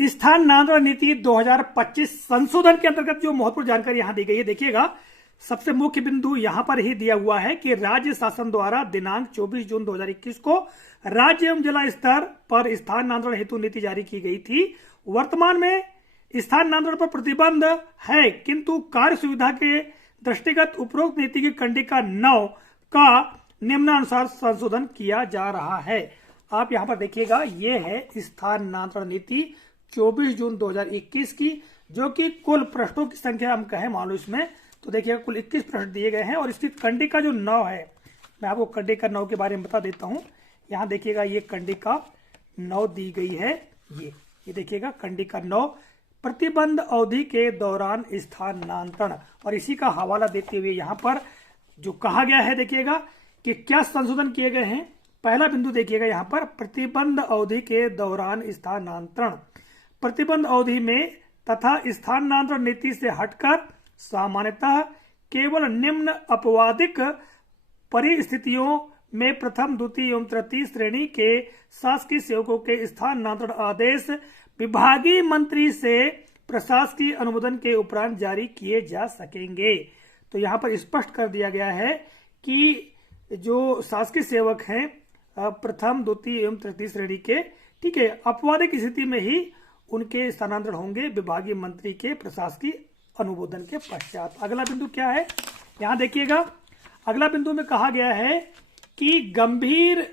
स्थानांतरण नीति 2025 संशोधन के अंतर्गत जो महत्वपूर्ण जानकारी यहां दी गई है, देखिएगा सबसे मुख्य बिंदु यहां पर ही दिया हुआ है कि राज्य शासन द्वारा दिनांक 24 जून 2021 को राज्य एवं जिला स्तर पर स्थानांतरण हेतु नीति जारी की गई थी। वर्तमान में स्थानांतरण पर प्रतिबंध है, किंतु कार्य सुविधा के दृष्टिगत उपरोक्त नीति की कंडिका 9 का निम्नानुसार संशोधन किया जा रहा है। आप यहां पर देखिएगा, ये है स्थानांतरण नीति 24 जून 2021 की, जो कि कुल प्रश्नों की संख्या हम कहें मान लो इसमें, तो देखिएगा कुल 21 प्रश्न दिए गए हैं और इसकी कंडिका जो 9 है, मैं आपको कंडिका 9 के बारे में बता देता हूं। यहां देखिएगा ये कंडिका 9 दी गई है, ये देखिएगा कंडिका 9 प्रतिबंध अवधि के दौरान स्थानांतरण, और इसी का हवाला देते हुए यहां पर जो कहा गया है, देखिएगा कि क्या संशोधन किए गए हैं। पहला बिंदु देखिएगा यहां पर, प्रतिबंध अवधि के दौरान स्थानांतरण, प्रतिबंध अवधि में तथा स्थानांतरण नीति से हटकर सामान्यतः केवल निम्न अपवादिक परिस्थितियों में प्रथम, द्वितीय एवं तृतीय श्रेणी के शासकीय सेवकों के स्थानांतरण आदेश विभागीय मंत्री से प्रशासकीय अनुमोदन के उपरांत जारी किए जा सकेंगे। तो यहाँ पर स्पष्ट कर दिया गया है कि जो शासकीय सेवक हैं प्रथम, द्वितीय एवं तृतीय श्रेणी के, ठीक है, अपवादिक स्थिति में ही उनके स्थानांतरण होंगे विभागीय मंत्री के प्रशासकीय अनुमोदन के पश्चात। अगला बिंदु क्या है, यहाँ देखिएगा अगला बिंदु में कहा गया है कि गंभीर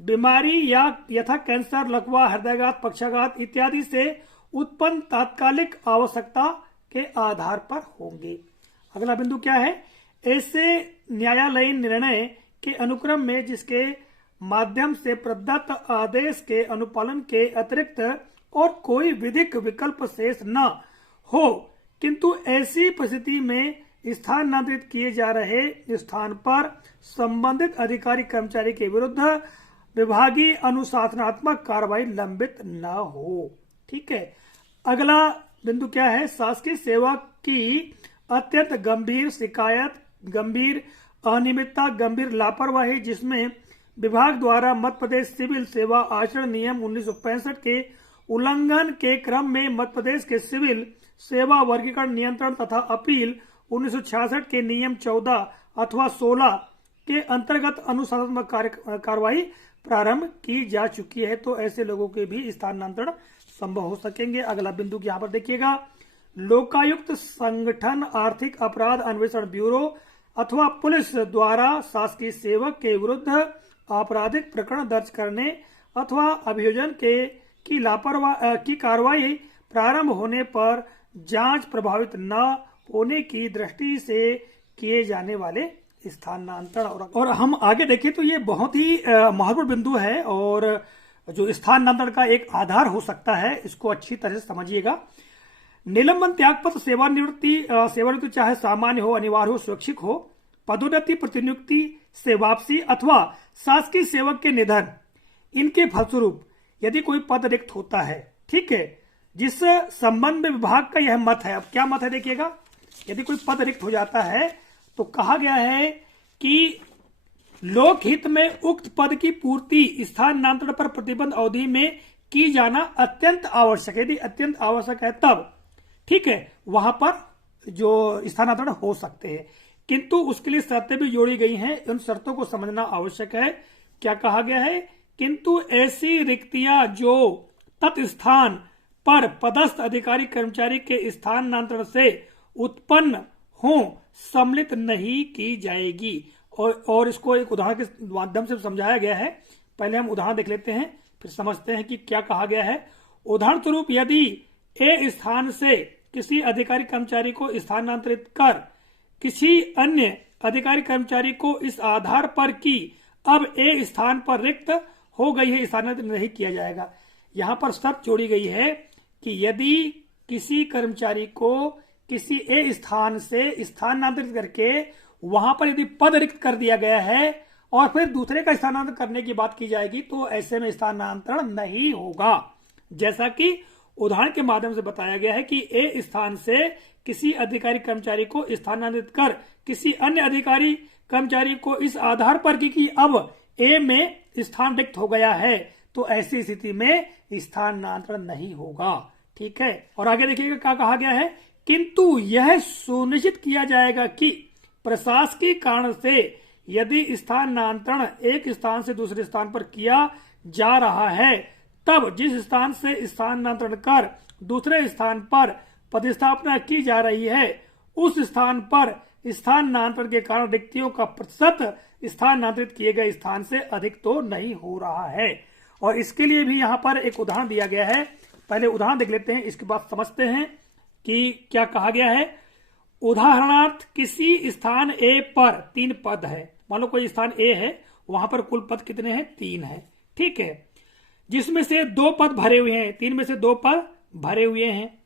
बीमारी या यथा कैंसर, लकवा, हृदयघात, पक्षाघात इत्यादि से उत्पन्न तात्कालिक आवश्यकता के आधार पर होंगे। अगला बिंदु क्या है, ऐसे न्यायालयीन निर्णय के अनुक्रम में जिसके माध्यम से प्रदत्त आदेश के अनुपालन के अतिरिक्त और कोई विधिक विकल्प शेष न हो, किंतु ऐसी परिस्थिति में स्थानांतरित किए जा रहे स्थान पर संबंधित अधिकारी कर्मचारी के विरुद्ध विभागीय अनुशासनात्मक कार्रवाई लंबित न हो। ठीक है, अगला बिंदु क्या है, शासकीय सेवक की अत्यंत गंभीर शिकायत, गंभीर अनियमितता, गंभीर लापरवाही जिसमें विभाग द्वारा मध्य प्रदेश सिविल सेवा आचरण नियम 1965 के उल्लंघन के क्रम में मध्य प्रदेश के सिविल सेवा वर्गीकरण नियंत्रण तथा अपील 1966 के नियम 14 अथवा 16 के अंतर्गत अनुशासनात्मक कार्रवाई प्रारंभ की जा चुकी है, तो ऐसे लोगों के भी स्थानांतरण संभव हो सकेंगे। अगला बिंदु यहाँ पर देखिएगा, लोकायुक्त संगठन आर्थिक अपराध अन्वेषण ब्यूरो अथवा पुलिस द्वारा शासकीय सेवक के विरुद्ध आपराधिक प्रकरण दर्ज करने अथवा अभियोजन की कार्रवाई प्रारंभ होने पर जांच प्रभावित न होने की दृष्टि से किए जाने वाले स्थानांतरण। और हम आगे देखें तो ये बहुत ही महत्वपूर्ण बिंदु है और जो स्थानांतरण का एक आधार हो सकता है, इसको अच्छी तरह से समझिएगा। निलंबन, त्यागपत्र, सेवानिवृत्ति चाहे सामान्य हो, अनिवार्य हो, स्वैच्छिक हो, पदोन्नति, प्रतिनियुक्ति से वापसी अथवा शासकीय सेवक के निधन, इनके फलस्वरूप यदि कोई पद रिक्त होता है, ठीक है, जिस संबंध में विभाग का यह मत है। अब क्या मत है देखिएगा, यदि कोई पद रिक्त हो जाता है तो कहा गया है कि लोकहित में उक्त पद की पूर्ति स्थानांतरण पर प्रतिबंध अवधि में की जाना अत्यंत आवश्यक है। यदि अत्यंत आवश्यक है तब, ठीक है, वहां पर जो स्थानांतरण हो सकते हैं, किंतु उसके लिए शर्तें भी जोड़ी गई हैं, उन शर्तों को समझना आवश्यक है। क्या कहा गया है, किंतु ऐसी रिक्तियां जो तत्स्थान पर पदस्थ अधिकारी कर्मचारी के स्थानांतरण से उत्पन्न हो सम्मिलित नहीं की जाएगी। और इसको एक उदाहरण के माध्यम से समझाया गया है। पहले हम उदाहरण देख लेते हैं, फिर समझते हैं कि क्या कहा गया है। उदाहरण स्वरूप, यदि ए स्थान से किसी अधिकारी कर्मचारी को स्थानांतरित कर किसी अन्य अधिकारी कर्मचारी को इस आधार पर कि अब ए स्थान पर रिक्त हो गई है, स्थानांतरित नहीं किया जाएगा। यहां पर शर्त जोड़ी गई है कि यदि किसी कर्मचारी को किसी ए स्थान से स्थानांतरित करके वहां पर यदि पद रिक्त कर दिया गया है और फिर दूसरे का स्थानांतरण करने की बात की जाएगी, तो ऐसे में स्थानांतरण नहीं होगा। जैसा कि उदाहरण के माध्यम से बताया गया है कि ए स्थान से किसी अधिकारी कर्मचारी को स्थानांतरित कर किसी अन्य अधिकारी कर्मचारी को इस आधार पर कि अब ए में स्थान रिक्त हो गया है, तो ऐसी स्थिति में स्थानांतरण नहीं होगा। ठीक है, और आगे देखिएगा क्या कहा गया है, किंतु यह सुनिश्चित किया जाएगा कि प्रशासकीय कारण से यदि स्थानांतरण एक स्थान से दूसरे स्थान पर किया जा रहा है, तब जिस स्थान से स्थानांतरण कर दूसरे स्थान पर पदस्थापना की जा रही है, उस स्थान पर स्थानांतरण के कारण रिक्तियों का प्रतिशत स्थानांतरित किए गए स्थान से अधिक तो नहीं हो रहा है। और इसके लिए भी यहाँ पर एक उदाहरण दिया गया है। पहले उदाहरण देख लेते हैं, इसके बाद समझते हैं कि क्या कहा गया है। उदाहरणार्थ, किसी स्थान ए पर 3 पद है। मान लो कोई स्थान ए है, वहां पर कुल पद कितने हैं? 3 है। ठीक है, जिसमें से 2 पद भरे हुए हैं, 3 में से 2 पद भरे हुए हैं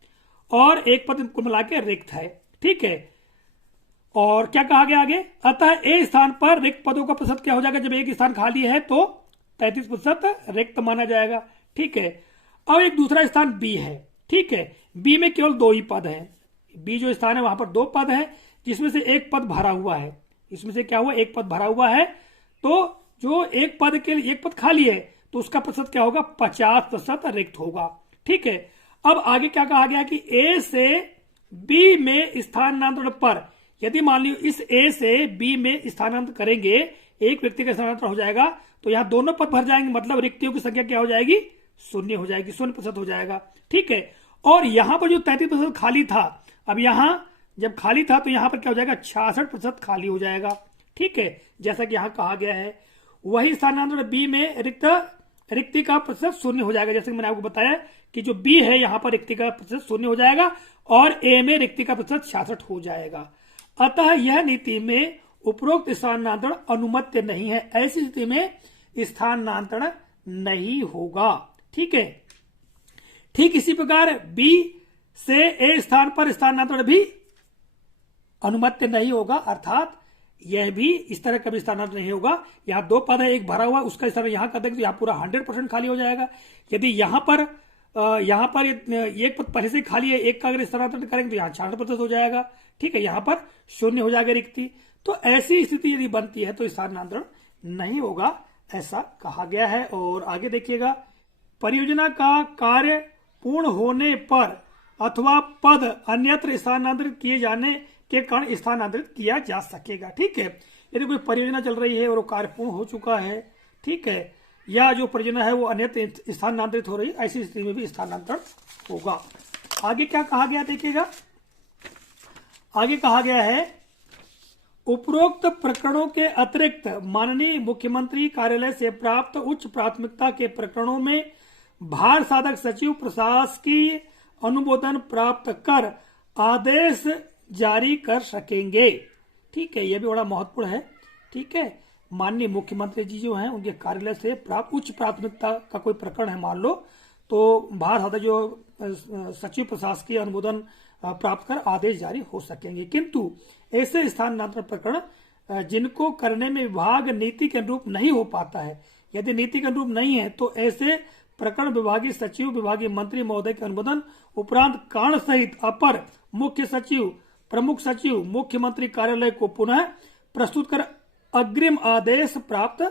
और 1 पद कुल मिला के रिक्त है। ठीक है, और क्या कहा गया आगे, अतः ए स्थान पर रिक्त पदों का प्रतिशत क्या हो जाएगा? जब एक स्थान खाली है तो 33% रिक्त माना जाएगा। ठीक है, अब एक दूसरा स्थान बी है। ठीक है, बी में केवल 2 ही पद है। बी जो स्थान है वहां पर 2 पद है, जिसमें से 1 पद भरा हुआ है। इसमें से क्या हुआ? 1 पद भरा हुआ है, तो जो 1 पद के लिए 1 पद खाली है तो उसका प्रतिशत क्या होगा? 50% रिक्त होगा। ठीक है, अब आगे क्या कहा गया कि ए से बी में स्थानांतरण पर, यदि मान लो इस ए से बी में स्थानांतरण करेंगे, एक व्यक्ति का स्थानांतरण हो जाएगा, तो यहाँ दोनों पद भर जाएंगे, मतलब रिक्तियों की संख्या क्या हो जाएगी? 0 हो जाएगी, 0% हो जाएगा। ठीक है, और यहां पर जो 33% खाली था, अब यहां जब खाली था तो यहां पर क्या हो जाएगा? 66% खाली हो जाएगा। ठीक है, जैसा कि यहां कहा गया है। वही स्थानांतरण बी में रिक्ति का प्रतिशत 0 हो जाएगा। जैसे कि मैंने आपको बताया कि जो बी है यहां पर रिक्ति का प्रतिशत 0 हो जाएगा और ए में रिक्ति का प्रतिशत 66 हो जाएगा। अतः यह नीति में उपरोक्त स्थानांतरण अनुमत्य नहीं है। ऐसी स्थिति में स्थानांतरण नहीं होगा। ठीक है, ठीक इसी प्रकार बी से ए स्थान पर स्थानांतरण भी अनुमत्य नहीं होगा, अर्थात यह भी इस तरह कभी स्थानांतरण नहीं होगा। यहां 2 पद है, एक भरा हुआ, उसका स्थान यहां कर देंगे तो यहां पूरा 100% खाली हो जाएगा। यदि यहां पर एक पद पहले से खाली है, एक का अगर स्थानांतरण करेंगे तो यहाँ 66% हो जाएगा। ठीक है, यहां पर 0 हो जाएगा रिक्ति। तो ऐसी स्थिति यदि बनती है तो स्थानांतरण नहीं होगा, ऐसा कहा गया है। और आगे देखिएगा, परियोजना का कार्य पूर्ण होने पर अथवा पद अन्यत्र स्थानांतरित किए जाने के कारण स्थानांतरित किया जा सकेगा। ठीक है, यदि कोई परियोजना चल रही है और वो कार्य पूर्ण हो चुका है, ठीक है, या जो परियोजना है वो अन्यत्र स्थानांतरित हो रही है, ऐसी स्थिति में भी स्थानांतरण होगा। आगे क्या कहा गया देखिएगा, आगे कहा गया है, उपरोक्त प्रकरणों के अतिरिक्त माननीय मुख्यमंत्री कार्यालय से प्राप्त उच्च प्राथमिकता के प्रकरणों में भार साधक सचिव प्रशासकीय अनुमोदन प्राप्त कर आदेश जारी कर सकेंगे। ठीक है, यह भी बड़ा महत्वपूर्ण है। ठीक है, माननीय मुख्यमंत्री जी जो हैं उनके कार्यालय से प्राप्त उच्च प्राथमिकता का कोई प्रकरण है मान लो, तो भार साधक जो सचिव प्रशासकीय अनुमोदन प्राप्त कर आदेश जारी हो सकेंगे। किंतु ऐसे स्थानांतरण प्रकरण जिनको करने में विभाग नीति के अनुरूप नहीं हो पाता है, यदि नीति के अनुरूप नहीं है तो ऐसे प्रकरण विभागीय सचिव, विभागीय मंत्री महोदय के अनुमोदन उपरांत कारण सहित अपर मुख्य सचिव, प्रमुख सचिव, मुख्यमंत्री कार्यालय को पुनः प्रस्तुत कर अग्रिम आदेश प्राप्त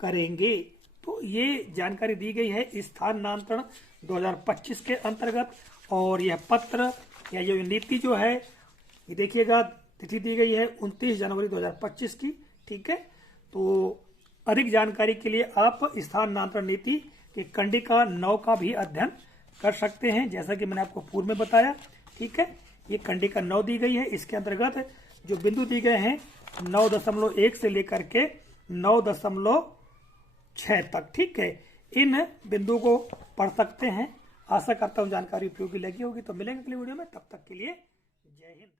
करेंगे। तो ये जानकारी दी गई है स्थानांतरण 2025 के अंतर्गत। और यह पत्र या ये नीति जो है, ये देखिएगा तिथि दी गई है 29 जनवरी 2025 की। ठीक है, तो अधिक जानकारी के लिए आप स्थानांतरण नीति के कंडिका 9 का भी अध्ययन कर सकते हैं, जैसा कि मैंने आपको पूर्व में बताया। ठीक है, ये कंडिका 9 दी गई है, इसके अंतर्गत जो बिंदु दी गए हैं 9.1 से लेकर के 9.6 तक। ठीक है, इन बिंदु को पढ़ सकते हैं। आशा करता हूँ जानकारी उपयोगी लगी होगी। तो मिलेंगे अगली वीडियो में, तब तक के लिए जय हिंद।